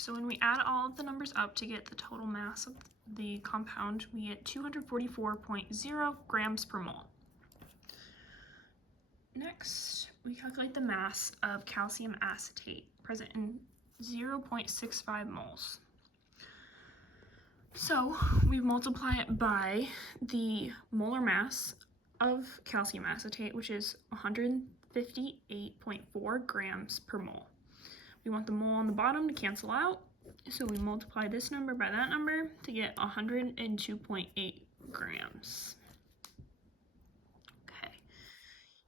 So when we add all of the numbers up to get the total mass of the compound, we get 244.0 grams per mole. Next, we calculate the mass of calcium acetate, present in 0.65 moles. So we multiply it by the molar mass of calcium acetate, which is 158.4 grams per mole. We want the mole on the bottom to cancel out, so we multiply this number by that number to get 102.8 grams. Okay,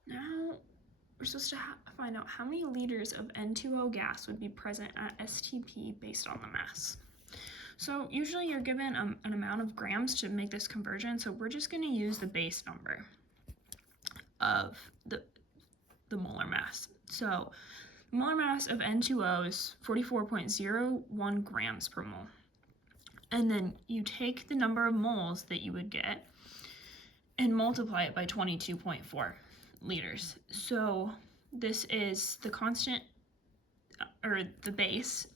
now we're supposed to find out how many liters of N2O gas would be present at STP based on the mass. So usually you're given an amount of grams to make this conversion, so we're just going to use the base number of the molar mass. So the molar mass of N2O is 44.01 grams per mole. And then you take the number of moles that you would get and multiply it by 22.4 liters. So this is the constant, or the base.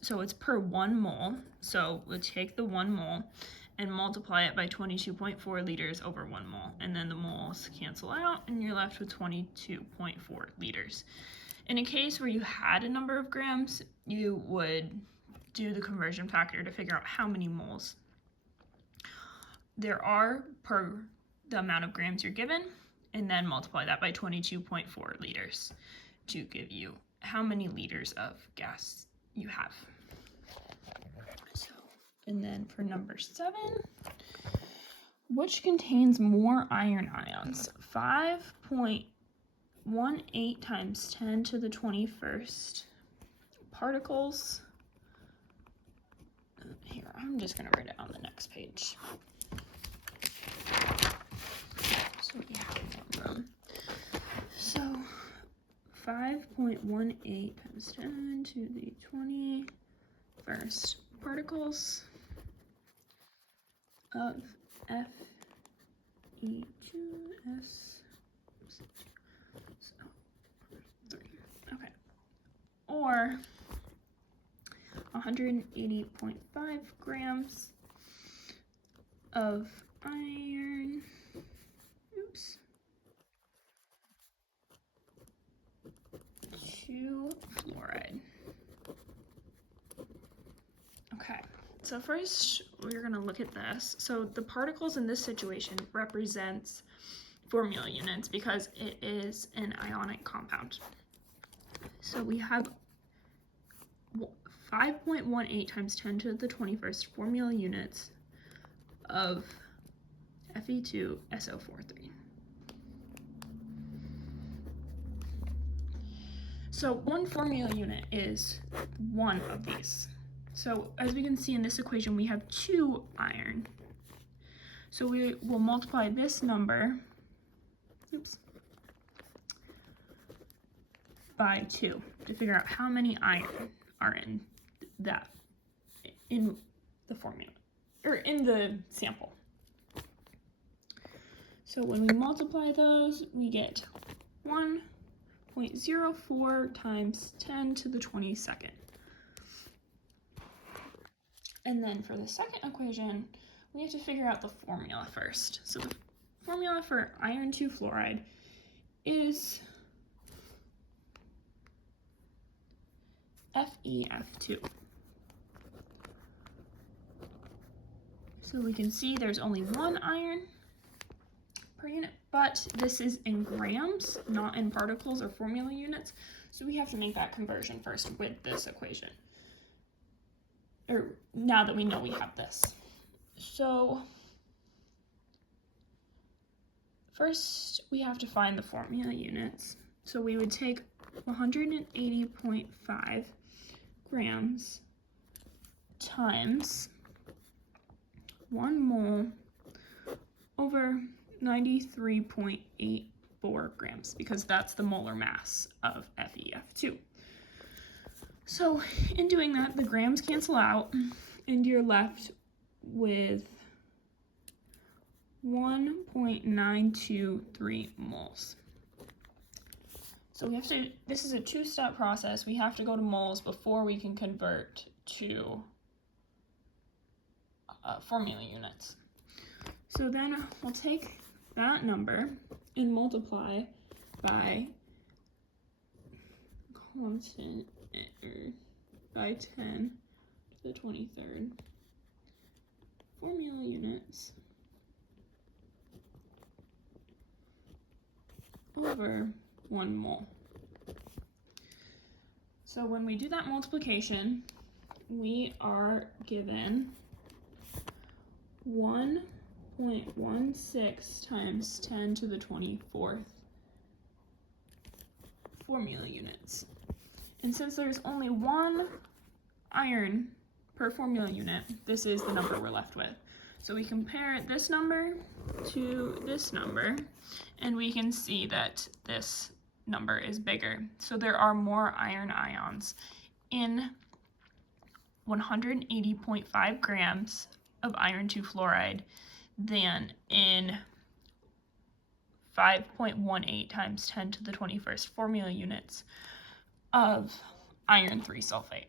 So it's per 1 mole. So we'll take the 1 mole and multiply it by 22.4 liters over 1 mole. And then the moles cancel out and you're left with 22.4 liters. In a case where you had a number of grams, you would do the conversion factor to figure out how many moles there are per the amount of grams you're given, and then multiply that by 22.4 liters to give you how many liters of gas you have. So, and then for number 7, which contains more iron ions? 5.18 times 10 to the 21st particles. Here, I'm just going to write it on the next page. So we have more room. So 5.18 times 10 to the 21st particles of Fe2S3. Okay. Or 180.5 grams of iron. Oops. 2 fluoride. Okay, so first we're going to look at this. So the particles in this situation represents formula units because it is an ionic compound. So we have 5.18 times 10 to the 21st formula units of Fe2SO43. So one formula unit is one of these. So as we can see in this equation, we have 2 iron. So we will multiply this number, by 2 to figure out how many iron are in the formula, or in the sample. So when we multiply those, we get 1.04 times 10 to the 22nd. And then for the second equation, we have to figure out the formula first. So the formula for iron 2 fluoride is FeF2. So we can see there's only 1 iron per unit, but this is in grams, not in particles or formula units. So we have to make that conversion first with this equation, or now that we know we have this. So first we have to find the formula units. So we would take 180.5 grams times 1 mole over 93.84 grams, because that's the molar mass of FeF2. So in doing that, the grams cancel out and you're left with 1.923 moles. So we have to, this is a 2-step process. We have to go to moles before we can convert to formula units. So then we'll take that number and multiply by constant by 10 to the 23rd formula units over 1 mole. So when we do that multiplication, we are given 1.16 times 10 to the 24th formula units. And since there's only one iron per formula unit, this is the number we're left with. So we compare this number to this number, and we can see that this number is bigger. So there are more iron ions in 180.5 grams of iron 2 fluoride than in 5.18 times 10 to the 21st formula units of iron 3 sulfate.